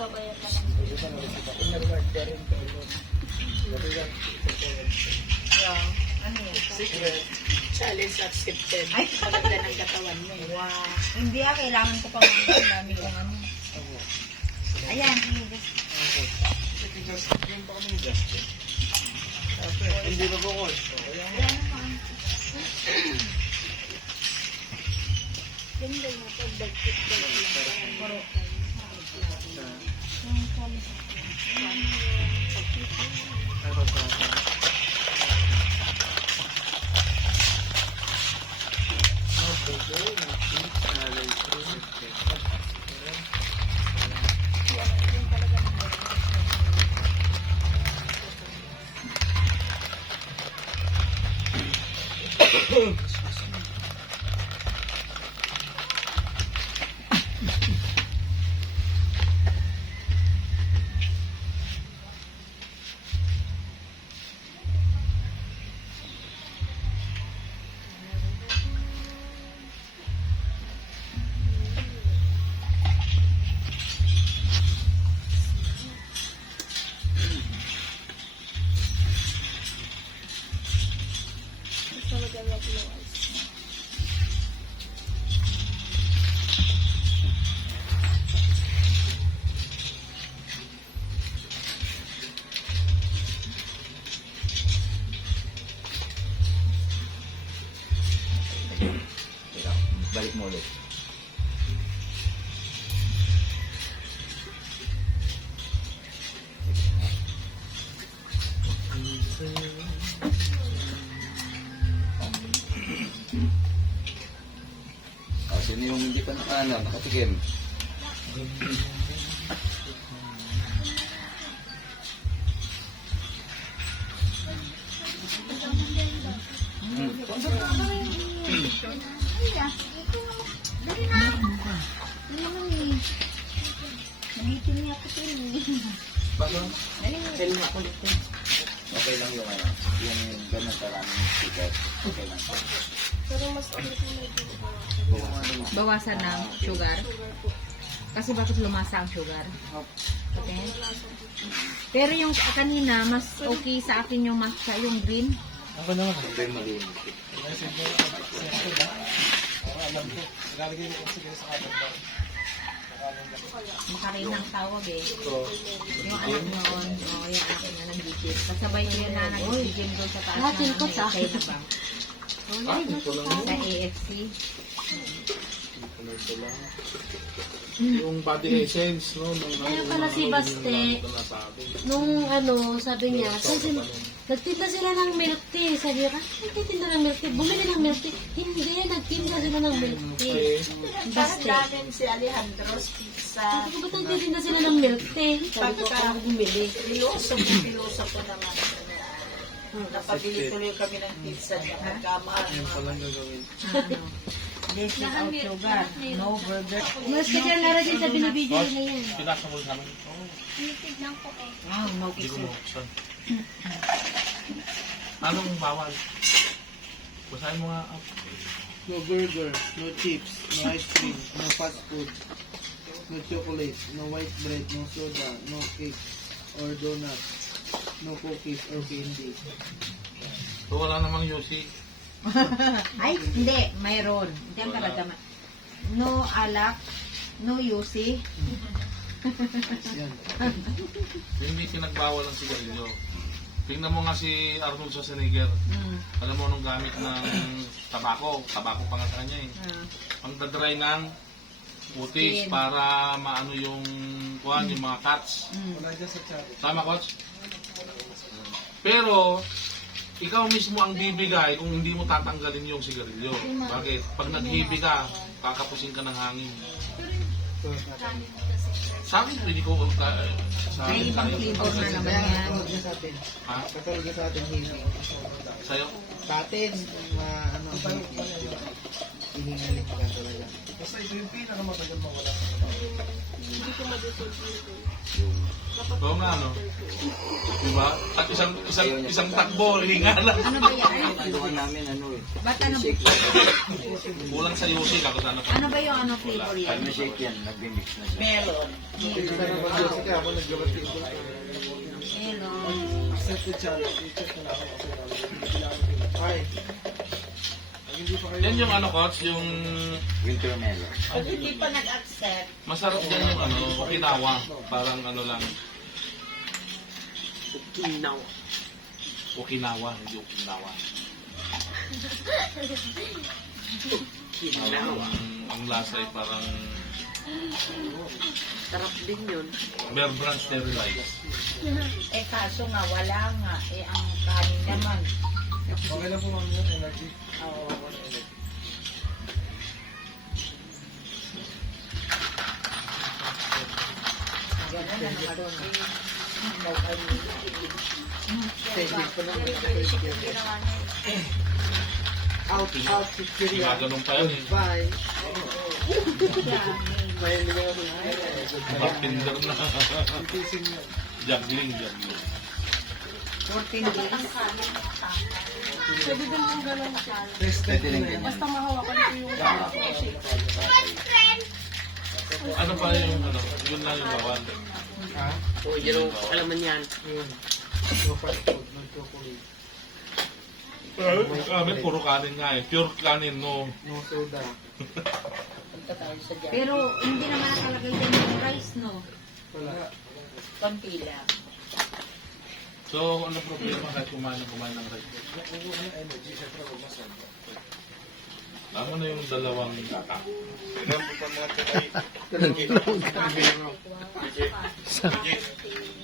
sabayan na lang. Yeah. Ano yan? Secret. Challenge accepted. Ay. Maganda ng katawan mo. Wow. Hindi kailangan ko pa mga dami kong ano. Ayan, Hindi na po ko. Ganda mo ito. Bagkit Balik mo ulit. Sino yung hindi pa nakatikim? Okay lang yung ano, yung ganun karaming sikat. Okay lang. Pero mas okay kung medyo bawasan ng sugar. Kasi bakit lumasa ang sugar? Okay. Pero yung kanina, mas okay sa akin yung matcha, yung green. Ako naman. Okay, malinis. Alam ko. Lalagay ko kasi sa kanan ba? Yung karin ng tawag eh. Yung anak noon, yung anak niya nag-gym. Kasabay ko yun na nag-gym doon sa taas ng China Bank. Sa AFC. Yung body essence, no? Kaya pala si Baste, nung ano, sabi niya, kasi nagtinda sila ng milk tea. Sabi niya, nagtitinda ng milk tea. Bumili ng milk tea. Hindi yan, nagtinda sila ng milk tea. Parang natin si Alejandro's Pizza. Sabi ko, ba't nagtitinda sila ng milk tea? Sabi ko, ako bumili. Piloso ko naman. Napabili tuloy kami ng pizza niya. Magkamahal. Yan palang gagawin. This is out sugar. No burger. Mas kaya nara din sa binibigay na yan. Pinasa mo sa amin. Oh, no Hindi ko kisses. mabuksan. Anong bawal? Basahin mo nga. No burger, no chips, no ice cream, no fast food, no chocolate, no white bread, no soda, no cake or donut, no cookies or candy. So, wala namang Yossi. Ay, hindi. Mayroon. Diyan talaga. No alak. No yusi. Yan. Hindi pinagbawal ang sigarilyo. Tingnan mo nga si Arnold Schwarzenegger. Alam mo anong gamit ng tabako. Tabako pa nga sa kanya eh. Ang dadry ng putis Skin. para maano yung kuhan, yung mga cuts. Wala dyan sa chat. Tama, Coach? Pero, ikaw mismo ang bibigay kung hindi mo tatanggalin yung sigarilyo. Bakit? Pag naghibi ka, kakapusin ka ng hangin. Sa akin, pwede ko sa May ibang flavor na naman Kaya yan. katulad niya sa atin. Ha? Katulad niya sa atin, hindi. Sa'yo? Sa atin, ano, hindi. Hihingalin ka talaga. Basta Oo nga, no? Diba? At isang takbo, hinga lang. Ano ba yan? Kinuha namin Ba't ano? shake lang. Kulang sa yosi, ako sana pa. Ano ba yung ano flavor yan? Ano shake yan, nag-mix na siya. Melon. Hello. Yan yung ano, coach, yung Winter melon. Pag hindi pa nag-accept, masarap yan yung ano, Okinawa. Parang ano lang. Okinawa, hindi Okinawa. Ang lasa ay parang sarap din yun. Bear Brand sterilized. Eh kaso nga, wala nga. Eh ang kanin naman. Okay lang po ma'am yung energy. Oo. Ganun na naman doon. Out, picture yan. Ganun pa yan eh. Bye. May hindi nga po. Bartender na. Tising yan. Juggling. 14 days. Pwede din yung gano'n siya. Pwede lang ganyan. Basta mahawakan ko yung Ano pa yung ano, yun lang yung bawal. Ha? O, yun ang alaman yan. Yun. No fast food, no chocolate, Kami puro kanin nga eh. Pure kanin, no. no soda. Punta tayo sa dyan. Pero hindi naman nakalagay dyan yung rice, no? Wala. Konti lang. So, ano problema kahit kumain ng rice? Energy, syempre huwag masoba. Tama na yung dalawang kaka.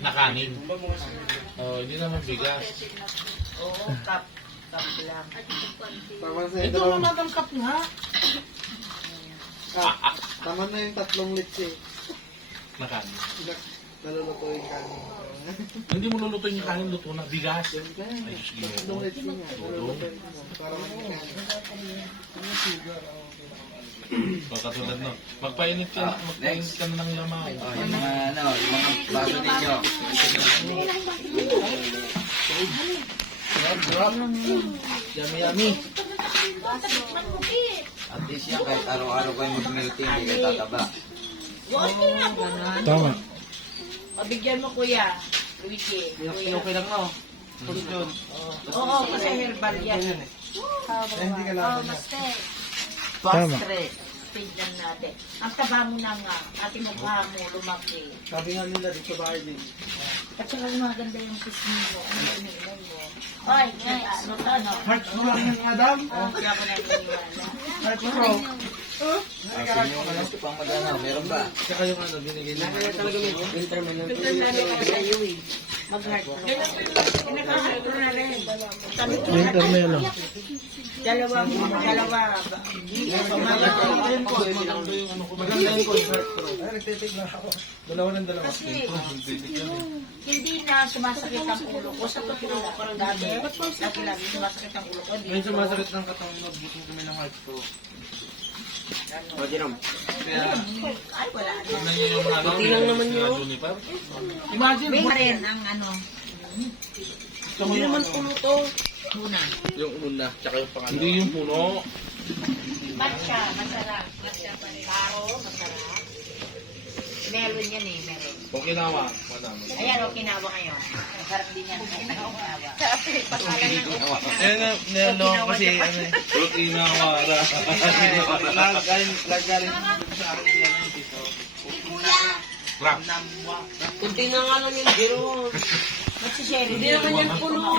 Na kanin. Oh, hindi naman bigas. Oo, cup lang. Tama sa Ito yung mo cup nga. Tama na yung 3 litsi. Na kanin. Naluluto yung kanin. Hindi mo lulutuin yung kanin, luto na. Bigas. Ay, Diyos Tatlong ko. litsi nga. Naluluto yung kanin. Para maging So, katulad no. Magpainit ka na ng lamang. Oh, yung mga ano, yung mga baso ninyo. yummy yummy. At least yan, kahit araw-araw kayo mag-milk tea, hindi kayo tataba. Tama. O, bigyan mo kuya. Luigi. Okay lang no. Pulit yun. Oo, kasi herbal yan. Hindi ka laban yan. Pastre. Tignan natin. Ang taba mo na nga. Ating mukha mo lumaki. Sabi nga nila dito sa bahay din. At saka maganda yung pisngi mo. Ano yung inilay mo? Ay, ano to, ano? Heart mo lang yung madam. Oo, kaya ako naniniwala. Heart mo. Kasi yung gusto pang mag-ano, meron ba? Saka yung ano, binigay nila. Winter melon. Ito na rin ako sa iyo eh. Mag-heart mo. Pinaka-heart ko na rin. Winter melon. Dalawa. Maganda yung heart pro. Ay, nagtitig na ako. Dalawa ng dalawa. Kasi, hindi na sumasakit ang ulo ko. Sa totoo ko parang dati. Lagi sumasakit ang ulo ko. Ngayon sumasakit ng katawan mo, bukod kami ng heart pro. O, Jerome. Ay, wala na. Tignan niyo yung ano. Buti lang naman sila yun. Juniper. Imagine, May rin ang ano, hindi naman puno to. muna. Yung una, tsaka yung pangalawa. Hindi yung puno. Matcha, masarap. Matcha pa rin. Taro, masarap. Meron yan eh, meron. Okinawa, madam. Ayan, Okinawa ngayon. Masarap din yan. Okinawa. Sabi, pangalan ng Okinawa. Nilolong kasi, ano eh. Okinawa. Lagaling sa akin yan dito. Rock. Kunti na nga lang yung Jerome. Magsishare. Hindi naman yan puno.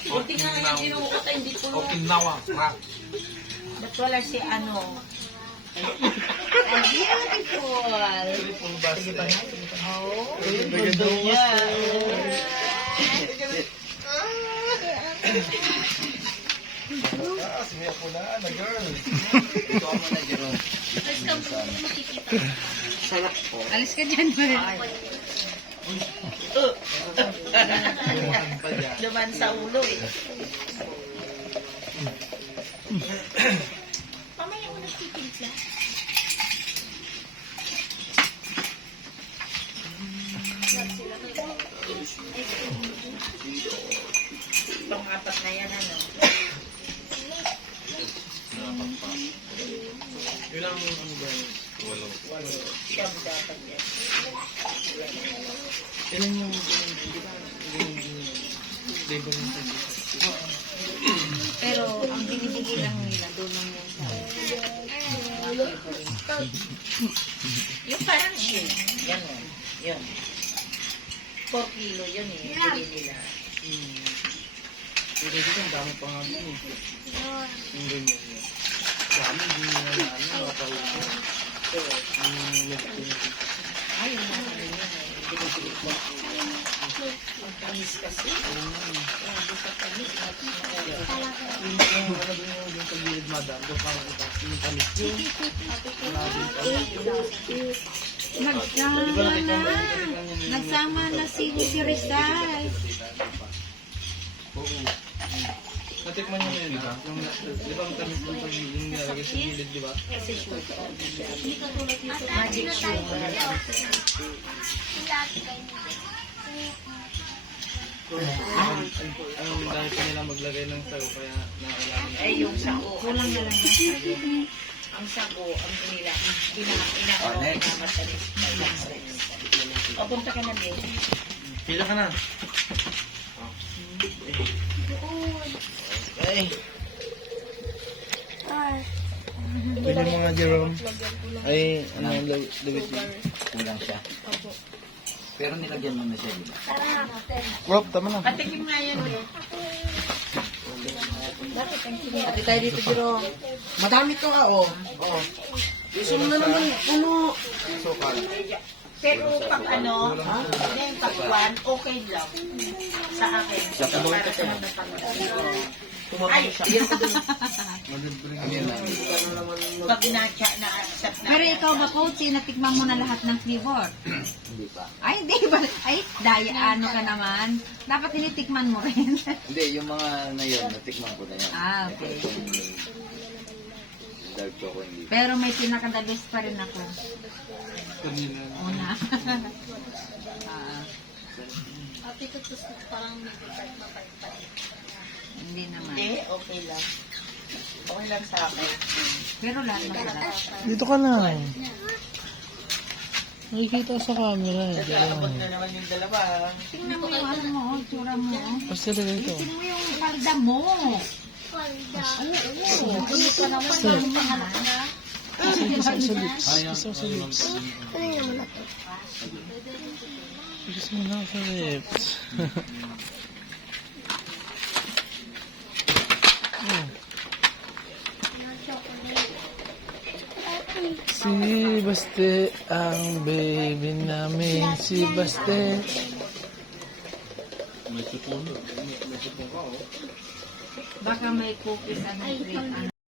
Kunti nga lang yung tinukot ay hindi puno. Okinawa. Rock. Ba't wala si ano? Ang beautiful. Sige pa nga. Oh. Ganda niya. Sumiyak ko na, girl. Ito mo na, Jerome. Sarap po. Alis ka dyan, Marin. Laman sa ulo eh. Pamaya mo na Pang-apat na yan, ano? Dapat pa. Ilang ano ba yun? Walo. Siyam dapat yan. Ilan yung, di ba, yung flavor ng saging? Pero ang binibigay lang nila doon lang yan sa Yung parang shake. Yan o. Yun. 4 kilo yun eh. Bili nila. Pero dito ang dami pa nga din eh. Yung ganyan yun. Dami din nila na ano, nakaupo. Yung milk tea. Ay, yung mga yun eh. Binibili ko. Ang tamis kasi. Grabe sa tamis. Yung ano din yung sa gilid madam, doon pa kita. Yung tamis din. Nagsama na si Rizal. Oo. Natikman niyo yun ha? Yung, di ba ang tamis doon pag yung nilagay sa gilid, di ba? Kasi sugar. Magic sugar. Ang dahil pa nila maglagay ng sayo, kaya nakakalaman na. Eh, yung sago. Kulang na lang yung sago. Ang sago, ang nila, pinamatalis. Papunta ka na, Ben. Pila ka na. Okay. Pwede mga Jerome. Ay, ano, David. Kulang siya. Pero nilagyan mo na siya, di ba? Rob, tama na. Patikim nga yan, Ben. Ati tayo dito, Jerome. Madami to ah, oh. Oh. Gusto mo na naman, puno. Pero pag ano, yung pag 1, okay lang. Sa akin. Para sa mga pag ay, pag na-chat na accept na. Pero ikaw ba, Coach, natikman mo na lahat ng flavor? Hindi pa. Ay, di ba? Ay, daya, ano ka naman. Dapat tinitikman mo rin. Hindi, yung mga na yun, natikman ko na yan. Ah, okay. Yung dark choco hindi. Pero may pinaka-the best pa rin ako. Kanina. Una. Ah, Ate ko parang may part mapagpag. hindi naman. Hindi, okay lang. Okay lang sa akin. Pero lahat masarap. Dito ka na. Nakikita sa camera. Abot na naman yung dalawa. Tingnan mo yung ano mo, tsura mo. Basta na ito. Tingnan mo yung palda mo. Gusto ka naman yung pangalan na. Isa sa lips. Isa sa lips. Gusto mo na sa lips. Si Baste ang baby namin. Si Baste. May tutulo. Baka may cookies and cream.